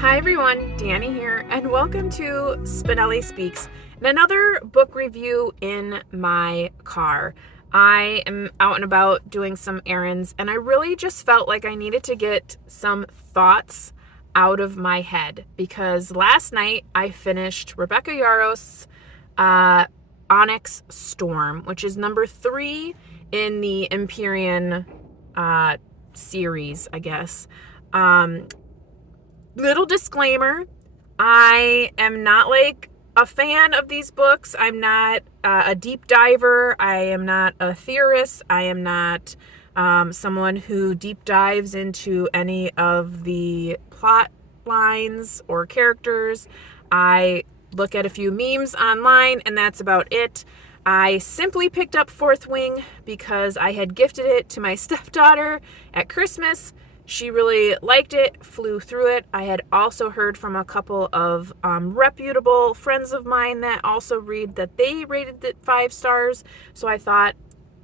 Hi everyone, Danny here, and welcome to Spenelli Speaks, and another book review in my car. I am out and about doing some errands, and I really just felt like I needed to get some thoughts out of my head, because last night I finished Rebecca Yarros' Onyx Storm, which is number 3 in the Empyrean series, I guess. Little disclaimer, I am not like a fan of these books. I'm not a deep diver. I am not a theorist. I am not someone who deep dives into any of the plot lines or characters. I look at a few memes online and that's about it. I simply picked up Fourth Wing because I had gifted it to my stepdaughter at Christmas. She really liked it, flew through it. I had also heard from a couple of reputable friends of mine that also read that they rated it 5 stars. So I thought,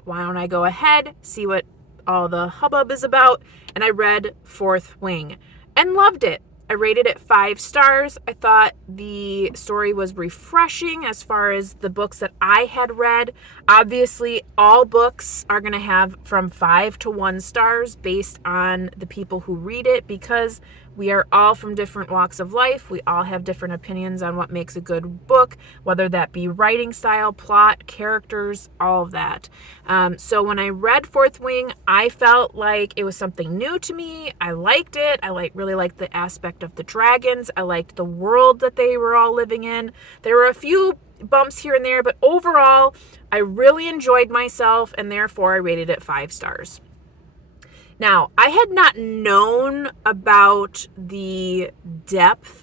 why don't I go ahead, see what all the hubbub is about? And I read Fourth Wing and loved it. I rated it 5 stars. I thought the story was refreshing as far as the books that I had read. Obviously, all books are going to have from 5 to 1 stars based on the people who read it, because we are all from different walks of life. We all have different opinions on what makes a good book, whether that be writing style, plot, characters, all of that. So when I read Fourth Wing, I felt like it was something new to me. I liked it. I really liked the aspect of the dragons. I liked the world that they were all living in. There were a few bumps here and there, but overall, I really enjoyed myself, and therefore I rated it 5 stars. Now, I had not known about the depth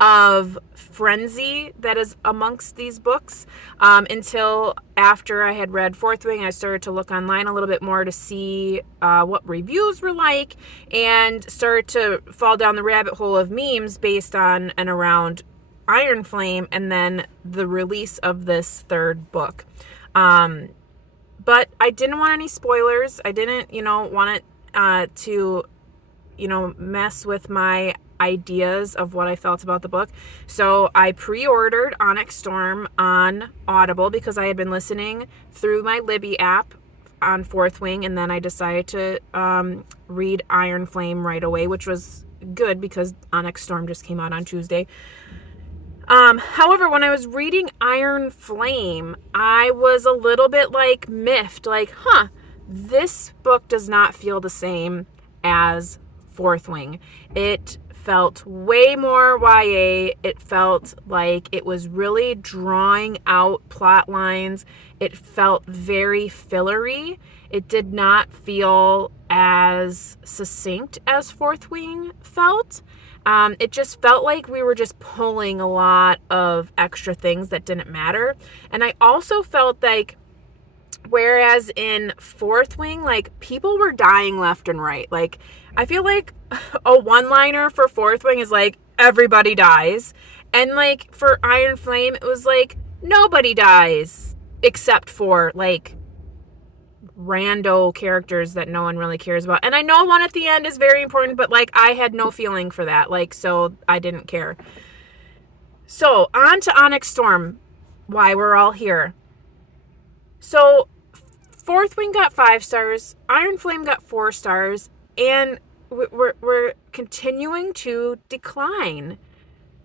of frenzy that is amongst these books until after I had read Fourth Wing. I started to look online a little bit more to see what reviews were like, and started to fall down the rabbit hole of memes based on and around Iron Flame and then the release of this third book. But I didn't want any spoilers. I didn't, want it to, mess with my ideas of what I felt about the book. So I pre-ordered Onyx Storm on Audible because I had been listening through my Libby app on Fourth Wing, and then I decided to read Iron Flame right away, which was good because Onyx Storm just came out on Tuesday. However, when I was reading Iron Flame, I was a little bit miffed, this book does not feel the same as Fourth Wing. It felt way more YA. It felt like it was really drawing out plot lines. It felt very fillery. It did not feel as succinct as Fourth Wing felt. It just felt like we were just pulling a lot of extra things that didn't matter. And I also felt like, whereas in Fourth Wing, people were dying left and right. I feel like a one-liner for Fourth Wing is everybody dies. And for Iron Flame, it was nobody dies except for rando characters that no one really cares about. And I know one at the end is very important, but I had no feeling for that. So I didn't care. So on to Onyx Storm, why we're all here. So Fourth Wing got 5 stars, Iron Flame got 4 stars, and we're continuing to decline.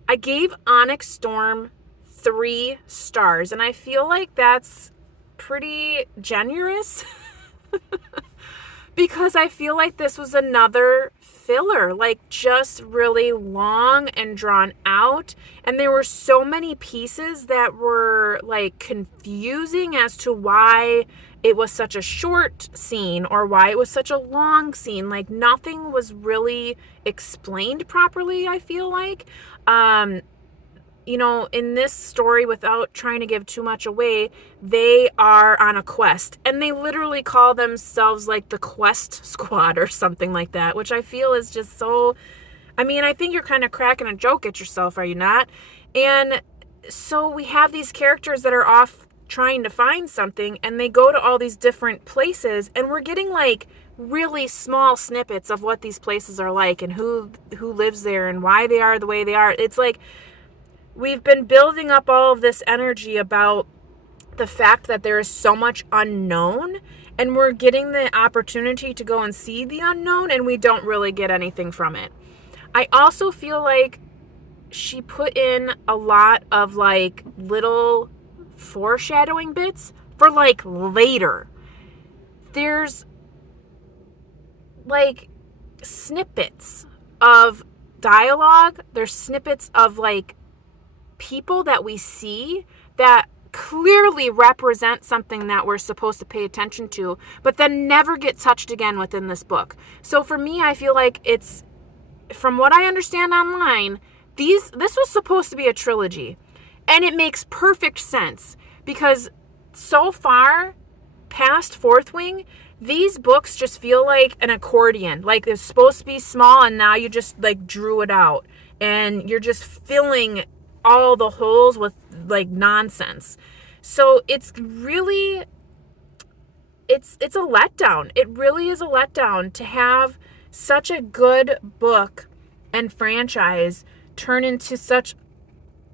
I gave Onyx Storm 3 stars, and I feel like that's pretty generous because I feel like this was another filler, just really long and drawn out, and there were so many pieces that were confusing as to why it was such a short scene or why it was such a long scene. Nothing was really explained properly, I feel like. In this story, without trying to give too much away, they are on a quest, and they literally call themselves the Quest Squad or something like that, which I feel is just so, I think you're kind of cracking a joke at yourself, are you not? And so we have these characters that are off trying to find something, and they go to all these different places, and we're getting really small snippets of what these places are like and who lives there and why they are the way they are. It's like we've been building up all of this energy about the fact that there is so much unknown, and we're getting the opportunity to go and see the unknown, and we don't really get anything from it. I also feel like she put in a lot of like little foreshadowing bits for like later. There's like snippets of dialogue, there's snippets of like people that we see that clearly represent something that we're supposed to pay attention to, but then never get touched again within this book. So for me, I feel like it's, from what I understand online, this was supposed to be a trilogy. And it makes perfect sense because so far, past Fourth Wing, these books just feel like an accordion. Like it's supposed to be small and now you just like drew it out. And you're just filling all the holes with like nonsense. So it's really, it's a letdown. It really is a letdown to have such a good book and franchise turn into such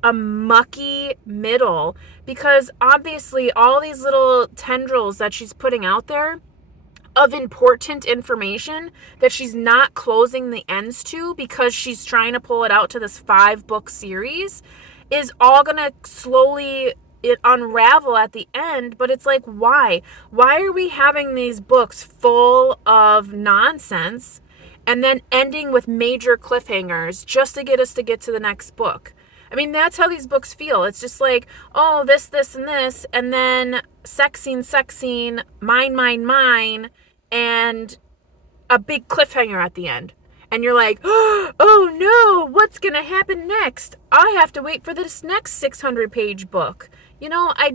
a mucky middle, because obviously all these little tendrils that she's putting out there of important information that she's not closing the ends to because she's trying to pull it out to this 5-book series is all gonna slowly unravel at the end. But it's like, why are we having these books full of nonsense and then ending with major cliffhangers just to get us to get to the next book? I mean, that's how these books feel. It's just like, oh, this, and this, and then sex scene, mine, and a big cliffhanger at the end. And you're like, oh no, what's going to happen next? I have to wait for this next 600-page book. You know, I'm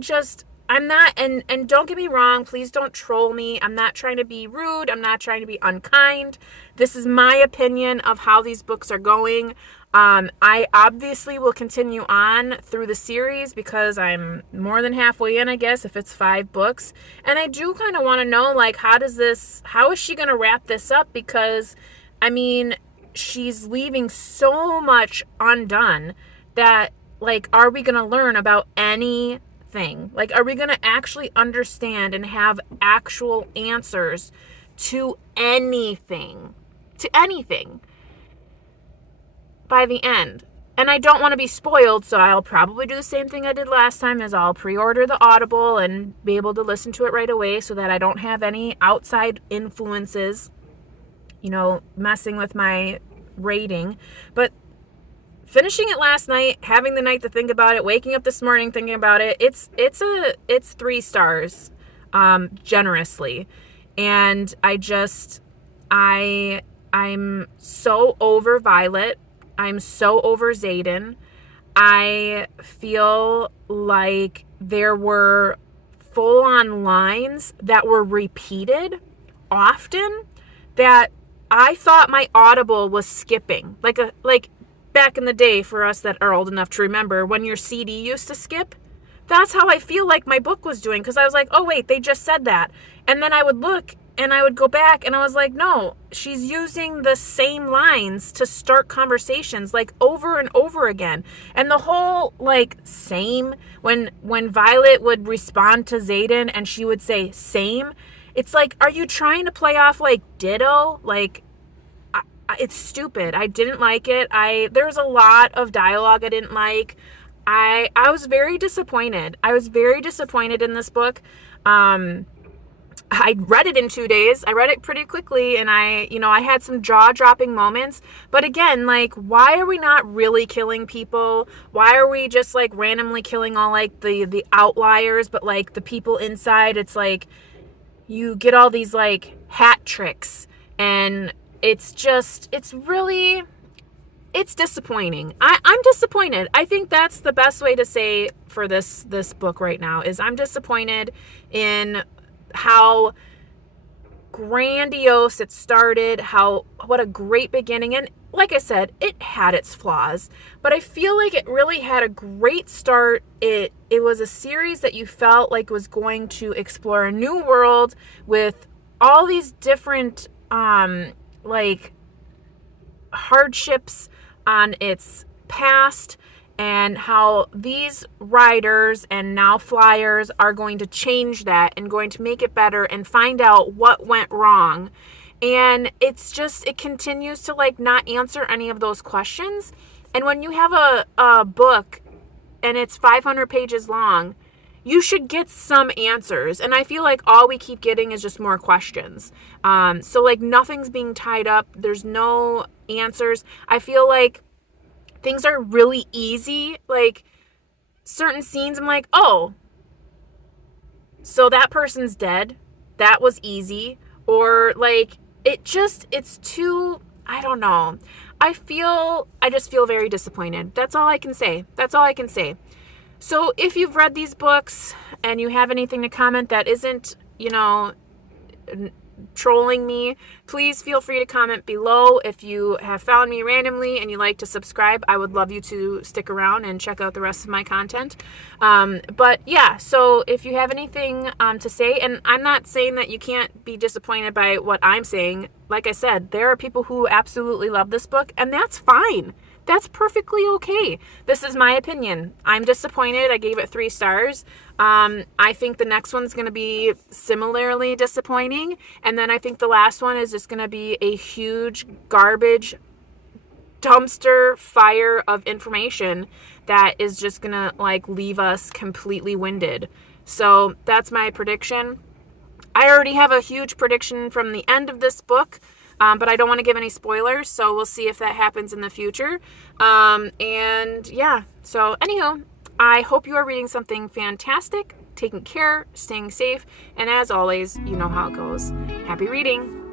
not, and don't get me wrong, please don't troll me. I'm not trying to be rude. I'm not trying to be unkind. This is my opinion of how these books are going. I obviously will continue on through the series because I'm more than halfway in, I guess, if it's 5 books. And I do kind of want to know, like, how is she going to wrap this up? Because, I mean, she's leaving so much undone that, like, are we going to learn about anything? Like, are we going to actually understand and have actual answers to anything? By the end. And I don't want to be spoiled, so I'll probably do the same thing I did last time, is I'll pre-order the Audible and be able to listen to it right away so that I don't have any outside influences, you know, messing with my rating. But finishing it last night, having the night to think about it, waking up this morning thinking about it, it's 3 stars, generously. And I'm so over Violet. I'm so over Xaden. I feel like there were full-on lines that were repeated often that I thought my Audible was skipping. Like back in the day, for us that are old enough to remember, when your CD used to skip. That's how I feel like my book was doing, because I was like, oh wait, they just said that. And then I would look and I would go back and I was like, no, she's using the same lines to start conversations like over and over again. And the whole like same, when Violet would respond to Xaden and she would say same, it's like, are you trying to play off like ditto? Like, it's stupid. I didn't like it. There's a lot of dialogue I didn't like. I was very disappointed. I was very disappointed in this book. I read it in 2 days. I read it pretty quickly, and I had some jaw-dropping moments. But again, like, why are we not really killing people? Why are we just, like, randomly killing all, like, the outliers, but, like, the people inside? It's like, you get all these, like, hat tricks, and it's disappointing. I'm disappointed. I think that's the best way to say for this book right now, is I'm disappointed in how grandiose it started, what a great beginning. And like I said, it had its flaws, but I feel like it really had a great start. It was a series that you felt like was going to explore a new world with all these different like hardships on its past, and how these riders and now flyers are going to change that and going to make it better and find out what went wrong. And it's just, it continues to like not answer any of those questions. And when you have a book and it's 500 pages long, you should get some answers. And I feel like all we keep getting is just more questions. So like nothing's being tied up. There's no answers. I feel like things are really easy. Like certain scenes, I'm like, oh, so that person's dead. That was easy. Or like, it's too, I don't know. I just feel very disappointed. That's all I can say. So if you've read these books and you have anything to comment that isn't, trolling me, please feel free to comment below. If you have found me randomly and you like to subscribe, I would love you to stick around and check out the rest of my content. But yeah, so if you have anything to say, and I'm not saying that you can't be disappointed by what I'm saying. Like I said, there are people who absolutely love this book, and that's fine. That's perfectly okay. This is my opinion. I'm disappointed. I gave it 3 stars. I think the next one's going to be similarly disappointing. And then I think the last one is just going to be a huge garbage dumpster fire of information that is just going to like leave us completely winded. So that's my prediction. I already have a huge prediction from the end of this book. But I don't want to give any spoilers, so we'll see if that happens in the future. And yeah, so anywho, I hope you are reading something fantastic, taking care, staying safe, and as always, you know how it goes. Happy reading!